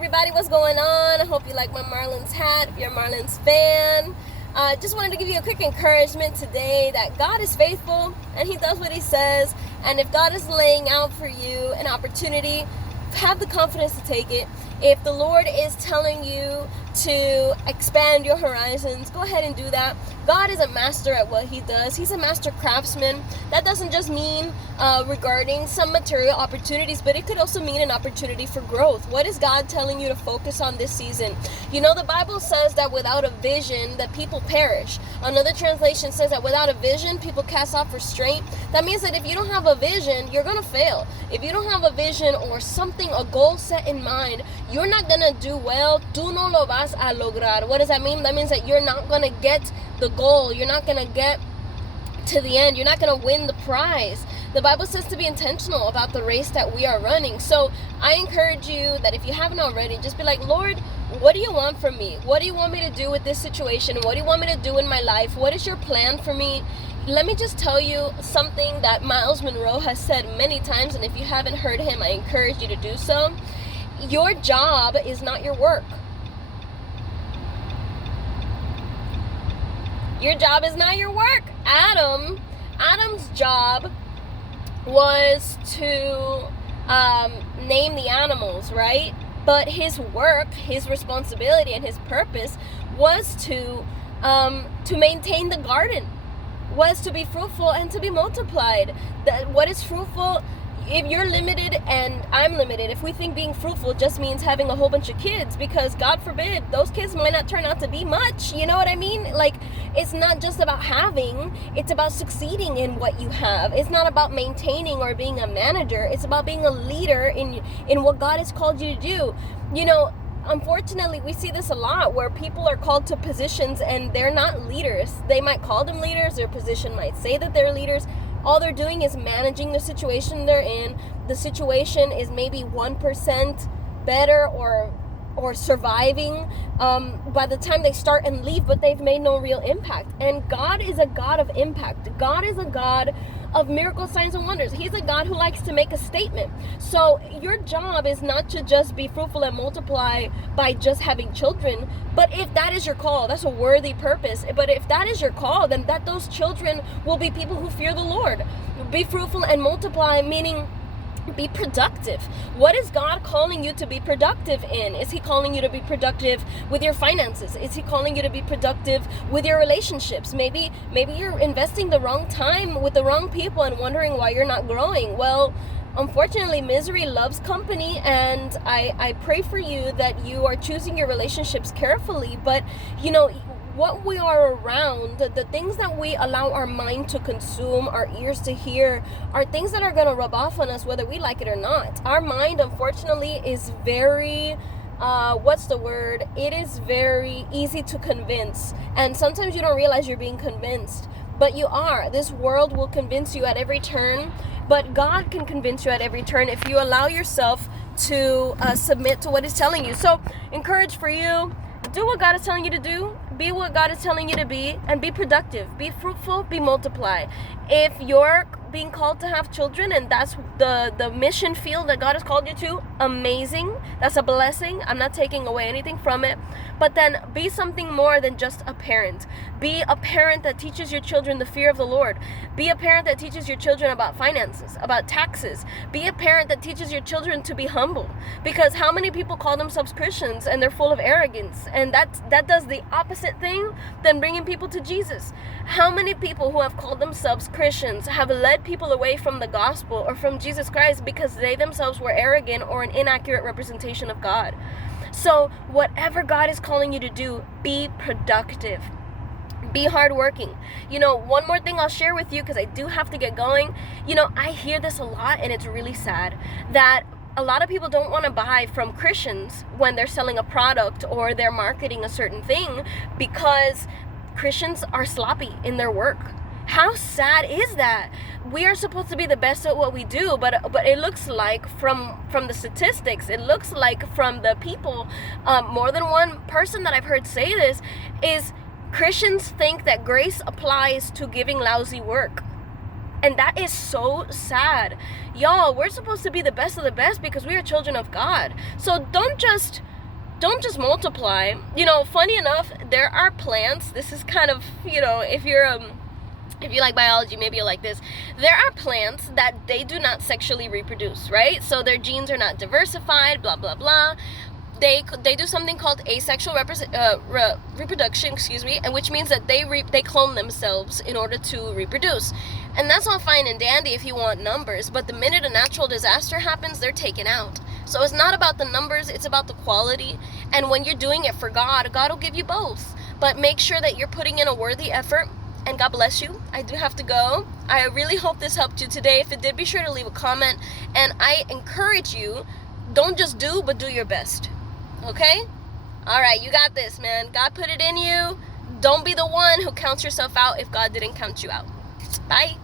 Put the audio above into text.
everybody, what's going on? I hope you like my Marlins hat. If you're a Marlins fan, just wanted to give you a quick encouragement today that God is faithful and He does what He says. And if God is laying out for you an opportunity, have the confidence to take it. If the Lord is telling you to expand your horizons, go ahead and do that. God is a master at what He does. He's a master craftsman. That doesn't just mean regarding some material opportunities, but it could also mean an opportunity for growth. What is God telling you to focus on this season? You know, the Bible says that without a vision, that people perish. Another translation says that without a vision, people cast off restraint. That means that if you don't have a vision, you're going to fail. If you don't have a vision or something, a goal set in mind, you're not going to do well. Tú no lo vas a lograr. What does that mean? That means that you're not going to get the goal. You're not going to get to the end. You're not going to win the prize. The Bible says to be intentional about the race that we are running. So I encourage you that if you haven't already, just be like, Lord, what do you want from me? What do you want me to do with this situation? What do you want me to do in my life? What is your plan for me? Let me just tell you something that Myles Munroe has said many times, and if you haven't heard him, I encourage you to do so. Your job is not your work. Your job is not your work. Adam's job was to name the animals, right? But his work, his responsibility, and his purpose was to maintain the garden, was to be fruitful and to be multiplied. What is fruitful? If you're limited and I'm limited, if we think being fruitful just means having a whole bunch of kids, because God forbid, those kids might not turn out to be much, you know what I mean? Like, it's not just about having, it's about succeeding in what you have. It's not about maintaining or being a manager. It's about being a leader in what God has called you to do. You know, unfortunately, we see this a lot where people are called to positions and they're not leaders. They might call them leaders. Their position might say that they're leaders. All they're doing is managing the situation they're in. The situation is maybe 1% better or surviving by the time they start and leave, but they've made no real impact. And God is a God of impact. God is a God of miracles, signs, and wonders. He's a God who likes to make a statement. So your job is not to just be fruitful and multiply by just having children. But if that is your call, that's a worthy purpose. But if that is your call, then those children will be people who fear the Lord. Be fruitful and multiply, meaning be productive. What is God calling you to be productive in? Is He calling you to be productive with your finances? Is He calling you to be productive with your relationships? Maybe you're investing the wrong time with the wrong people and wondering why you're not growing. Well, unfortunately, misery loves company, and I pray for you that you are choosing your relationships carefully. But, you know, what we are around, the things that we allow our mind to consume, our ears to hear, are things that are going to rub off on us whether we like it or not. Our mind, unfortunately, is very, it is very easy to convince. And sometimes you don't realize you're being convinced, but you are. This world will convince you at every turn, but God can convince you at every turn if you allow yourself to submit to what He's telling you. So, encourage for you. Do what God is telling you to do. Be what God is telling you to be, and be productive. Be fruitful. Be multiply. If you're being called to have children and that's the mission field that God has called you to, amazing. That's a blessing. I'm not taking away anything from it. But then be something more than just a parent. Be a parent that teaches your children the fear of the Lord. Be a parent that teaches your children about finances, about taxes. Be a parent that teaches your children to be humble. Because how many people call themselves Christians and they're full of arrogance? And that does the opposite thing than bringing people to Jesus. How many people who have called themselves Christians have led people away from the gospel or from Jesus Christ because they themselves were arrogant or an inaccurate representation of God? So whatever God is calling you to do, be productive. Be hardworking. You know, one more thing I'll share with you, because I do have to get going. You know, I hear this a lot, and it's really sad that a lot of people don't want to buy from Christians when they're selling a product or they're marketing a certain thing because Christians are sloppy in their work. How sad is that? We are supposed to be the best at what we do, but it looks like from the statistics, it looks like from the people, more than one person that I've heard say this, is Christians think that grace applies to giving lousy work. And that is so sad. Y'all, we're supposed to be the best of the best because we are children of God. So don't just don't just multiply. Funny enough, there are plants. This is kind of, if you like biology, maybe you'll like this. There are plants that they do not sexually reproduce, right? So their genes are not diversified, blah, blah, blah. They do something called asexual reproduction, and which means that they clone themselves in order to reproduce. And that's all fine and dandy if you want numbers, but the minute a natural disaster happens, they're taken out. So it's not about the numbers, it's about the quality. And when you're doing it for God, God will give you both. But make sure that you're putting in a worthy effort. And God bless you. I do have to go. I really hope this helped you today. If it did, be sure to leave a comment. And I encourage you, don't just do, but do your best. Okay? Alright, you got this, man. God put it in you. Don't be the one who counts yourself out if God didn't count you out. Bye.